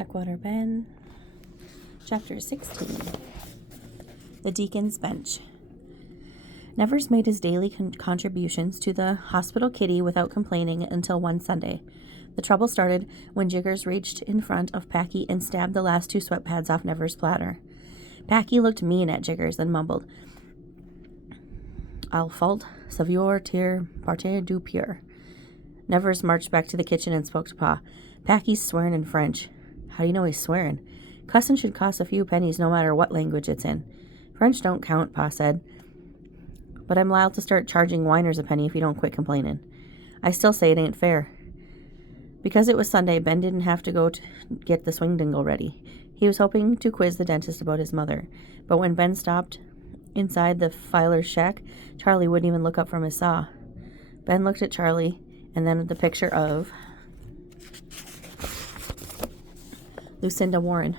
Blackwater Ben, Chapter 16. The Deacon's Bench. Nevers made his daily contributions to the hospital kitty without complaining until one Sunday. The trouble started when Jiggers reached in front of Packy and stabbed the last 2 sweat pads off Nevers' platter. Packy looked mean at Jiggers, then mumbled, "I'll fault savoir tirer partir du pure." Nevers marched back to the kitchen and spoke to Pa. "Packy's swearing in French." "How do you know he's swearing?" "Cussin' should cost a few pennies no matter what language it's in." "French don't count," Pa said. "But I'm liable to start charging whiners a penny if you don't quit complaining." "I still say it ain't fair." Because it was Sunday, Ben didn't have to go to get the swing dingle ready. He was hoping to quiz the dentist about his mother. But when Ben stopped inside the filer's shack, Charlie wouldn't even look up from his saw. Ben looked at Charlie and then at the picture of Lucinda Warren.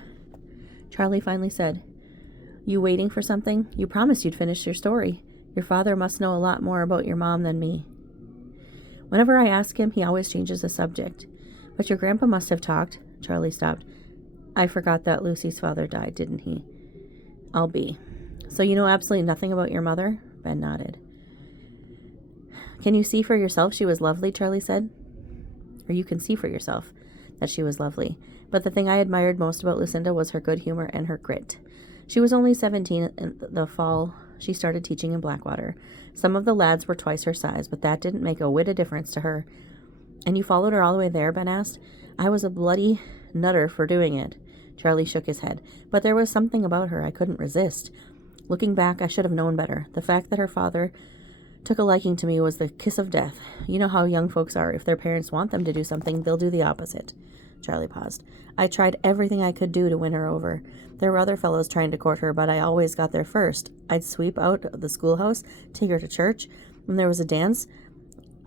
Charlie finally said, "You waiting for something? You promised you'd finish your story. Your father must know a lot more about your mom than me." "Whenever I ask him, he always changes the subject." "But your grandpa must have talked." Charlie stopped. "I forgot that Lucy's father died, didn't he?" "I'll be. So you know absolutely nothing about your mother?" Ben nodded. "Can you see for yourself she was lovely?" Charlie said. "Or you can see for yourself that she was lovely. But the thing I admired most about Lucinda was her good humor and her grit. She was only 17 in the fall she started teaching in Blackwater. Some of the lads were twice her size, but that didn't make a whit of difference to her." "And you followed her all the way there?" Ben asked. "I was a bloody nutter for doing it." Charlie shook his head. "But there was something about her I couldn't resist. Looking back, I should have known better. The fact that her father took a liking to me was the kiss of death. You know how young folks are. If their parents want them to do something, they'll do the opposite." Charlie paused. "I tried everything I could do to win her over. There were other fellows trying to court her, but I always got there first. I'd sweep out the schoolhouse, take her to church. When there was a dance,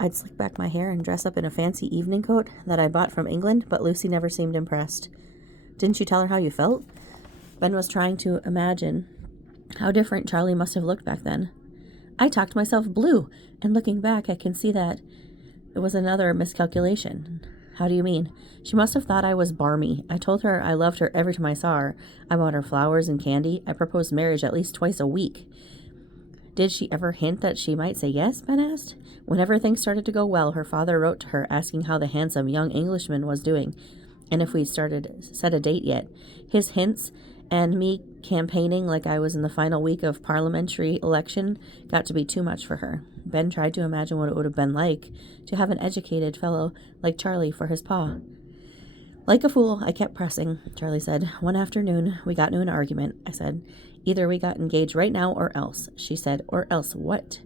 I'd slick back my hair and dress up in a fancy evening coat that I bought from England, but Lucy never seemed impressed." "Didn't you tell her how you felt?" Ben was trying to imagine how different Charlie must have looked back then. "I talked myself blue, and looking back, I can see that it was another miscalculation." "How do you mean?" "She must have thought I was barmy. I told her I loved her every time I saw her. I bought her flowers and candy. I proposed marriage at least twice a week." "Did she ever hint that she might say yes?" Ben asked. "Whenever things started to go well, her father wrote to her asking how the handsome young Englishman was doing, and if we set a date yet. His hints and me campaigning like I was in the final week of parliamentary election got to be too much for her." Ben tried to imagine what it would have been like to have an educated fellow like Charlie for his pa. "Like a fool, I kept pressing," Charlie said. "One afternoon, we got into an argument. I said, 'Either we got engaged right now or else.' She said, 'Or else what?'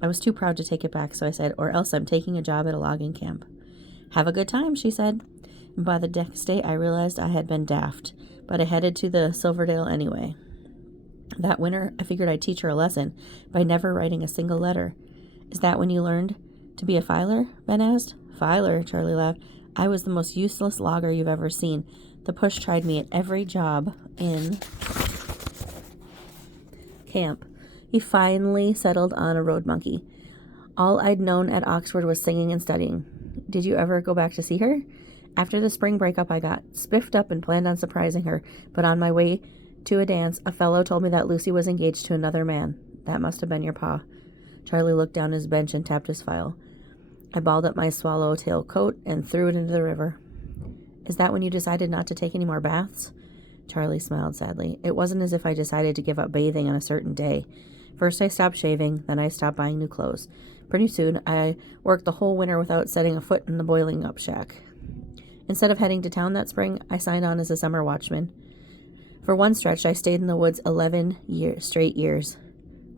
I was too proud to take it back, so I said, 'Or else I'm taking a job at a logging camp.' 'Have a good time,' she said. And by the next day, I realized I had been daft, but I headed to the Silverdale anyway. That winter, I figured I'd teach her a lesson by never writing a single letter." "Is that when you learned to be a filer?" Ben asked. "Filer," Charlie laughed. "I was the most useless logger you've ever seen. The push tried me at every job in camp." He finally settled on a road monkey. "All I'd known at Oxford was singing and studying." "Did you ever go back to see her?" "After the spring breakup, I got spiffed up and planned on surprising her, but on my way to a dance, a fellow told me that Lucy was engaged to another man." "That must have been your pa." Charlie looked down his bench and tapped his file. "I balled up my swallowtail coat and threw it into the river." "Is that when you decided not to take any more baths?" Charlie smiled sadly. "It wasn't as if I decided to give up bathing on a certain day. First I stopped shaving, then I stopped buying new clothes. Pretty soon I worked the whole winter without setting a foot in the boiling up shack. Instead of heading to town that spring, I signed on as a summer watchman. For one stretch, I stayed in the woods 11 straight years."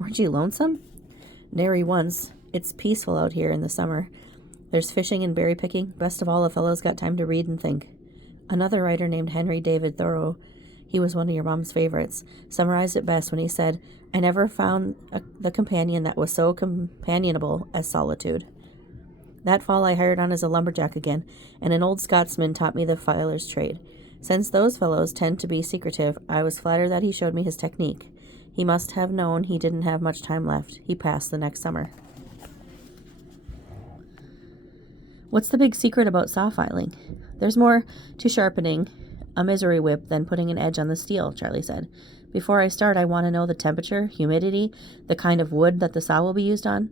"Weren't you lonesome?" "Nary once. It's peaceful out here in the summer. There's fishing and berry picking. Best of all, a fellow's got time to read and think." Another writer named Henry David Thoreau, he was one of your mom's favorites, summarized it best when he said, "I never found the companion that was so companionable as solitude." That fall I hired on as a lumberjack again, and an old Scotsman taught me the filer's trade. Since those fellows tend to be secretive, I was flattered that he showed me his technique. He must have known he didn't have much time left. He passed the next summer. "What's the big secret about saw filing?" "There's more to sharpening A misery whip, then putting an edge on the steel, Charlie said. Before I start, I want to know the temperature, humidity, the kind of wood that the saw will be used on.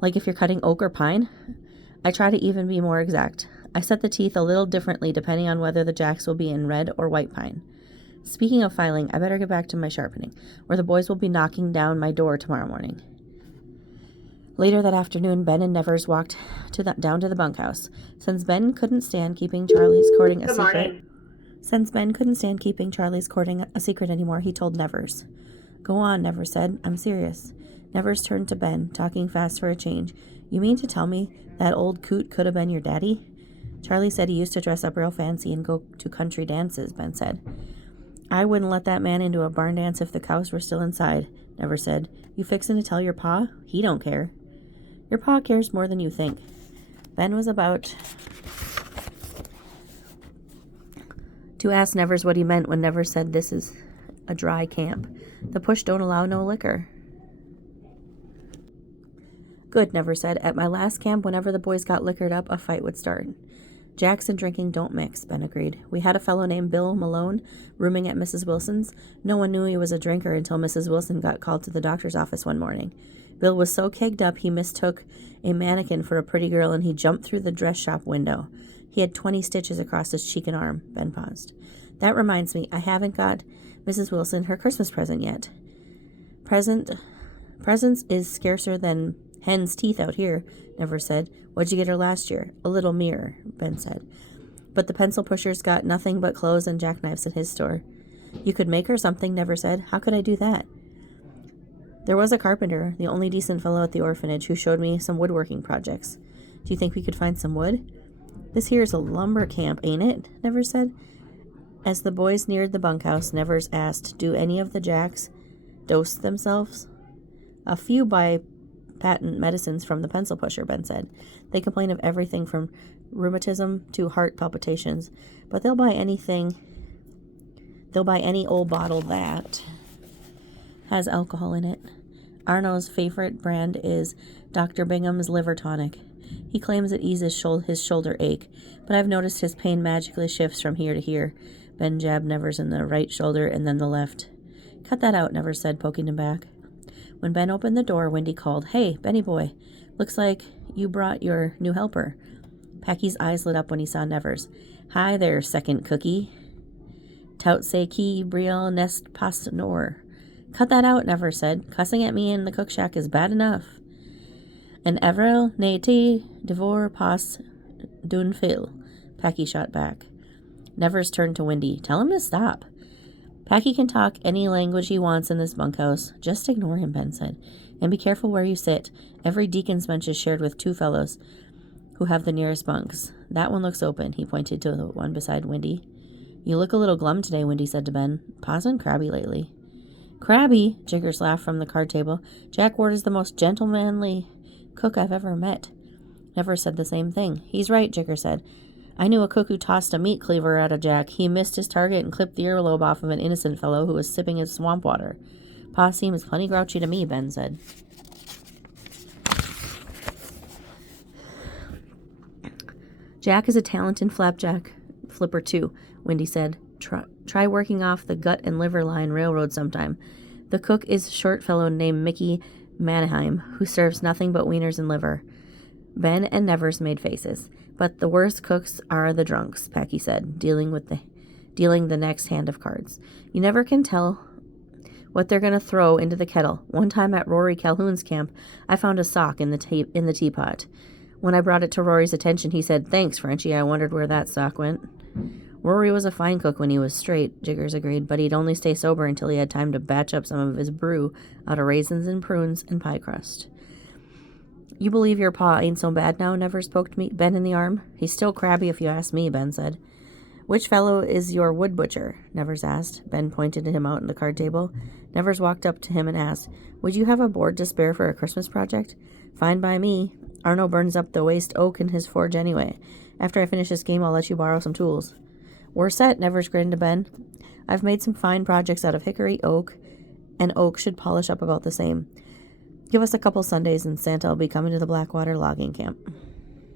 Like if you're cutting oak or pine. I try to even be more exact. I set the teeth a little differently depending on whether the jacks will be in red or white pine. Speaking of filing, I better get back to my sharpening, or the boys will be knocking down my door tomorrow morning. Later that afternoon, Ben and Nevers walked down to the bunkhouse. Since Ben couldn't stand keeping Charlie's courting a secret anymore, he told Nevers. Go on, Nevers said. I'm serious. Nevers turned to Ben, talking fast for a change. You mean to tell me that old coot could have been your daddy? Charlie said he used to dress up real fancy and go to country dances, Ben said. I wouldn't let that man into a barn dance if the cows were still inside, Nevers said. You fixin' to tell your pa? He don't care. Your pa cares more than you think. Ben was about to ask Nevers what he meant when Nevers said this is a dry camp. The push don't allow no liquor. Good, Nevers said. At my last camp, whenever the boys got liquored up, a fight would start. Jacks and drinking don't mix, Ben agreed. We had a fellow named Bill Malone rooming at Mrs. Wilson's. No one knew he was a drinker until Mrs. Wilson got called to the doctor's office one morning. Bill was so kegged up he mistook a mannequin for a pretty girl and he jumped through the dress shop window. He had 20 stitches across his cheek and arm. Ben paused. That reminds me, I haven't got Mrs. Wilson her Christmas present yet. Presents is scarcer than hen's teeth out here, Nevers said. What'd you get her last year? A little mirror, Ben said. But the pencil pusher's got nothing but clothes and jackknives in his store. You could make her something, Nevers said. How could I do that? There was a carpenter, the only decent fellow at the orphanage, who showed me some woodworking projects. Do you think we could find some wood? This here's a lumber camp, ain't it? Nevers said. As the boys neared the bunkhouse, Nevers asked, do any of the jacks dose themselves? A few buy patent medicines from the pencil pusher, Ben said. They complain of everything from rheumatism to heart palpitations, but they'll buy any old bottle that has alcohol in it. Arno's favorite brand is Dr. Bingham's Liver Tonic. He claims it eases his shoulder ache, but I've noticed his pain magically shifts from here to here. Ben jabbed Nevers in the right shoulder and then the left. Cut that out, Nevers said, poking him back. When Ben opened the door, Wendy called, Hey, Benny boy, looks like you brought your new helper. Packy's eyes lit up when he saw Nevers. Hi there, second cookie. Tout se qui briel nest pas nor. Cut that out, Nevers said. Cussing at me in the cook shack is bad enough. An evrel nete devor pas dun fil, Packy shot back. Nevers turned to Wendy. Tell him to stop. Packy can talk any language he wants in this bunkhouse. Just ignore him, Ben said. And be careful where you sit. Every deacon's bench is shared with two fellows who have the nearest bunks. That one looks open. He pointed to the one beside Wendy. You look a little glum today, Wendy said to Ben. Pa's been crabby lately. Crabby? Jiggers laughed from the card table. Jack Ward is the most gentlemanly cook I've ever met. Nevers said the same thing. He's right, Jiggers said. I knew a cook who tossed a meat cleaver at a jack. He missed his target and clipped the earlobe off of an innocent fellow who was sipping his swamp water. Pa seems plenty grouchy to me, Ben said. Jack is a talented flapjack flipper, too, Wendy said. Try working off the gut and liver line railroad sometime. The cook is a short fellow named Mickey Manaheim, who serves nothing but wieners and liver. Ben and Nevers made faces. But the worst cooks are the drunks, Packy said, dealing the next hand of cards. You never can tell what they're going to throw into the kettle. One time at Rory Calhoun's camp, I found a sock in the teapot. When I brought it to Rory's attention, he said, Thanks, Frenchie. I wondered where that sock went. Rory was a fine cook when he was straight, Jiggers agreed, but he'd only stay sober until he had time to batch up some of his brew out of raisins and prunes and pie crust. You believe your pa ain't so bad now? Nevers poked Ben in the arm. He's still crabby if you ask me, Ben said. Which fellow is your wood butcher? Nevers asked. Ben pointed to him out on the card table. Nevers walked up to him and asked, Would you have a board to spare for a Christmas project? Fine by me. Arno burns up the waste oak in his forge anyway. After I finish this game, I'll let you borrow some tools. We're set, Nevers grinned to Ben. I've made some fine projects out of hickory, oak, and oak should polish up about the same. Give us a couple Sundays and Santa will be coming to the Blackwater logging camp.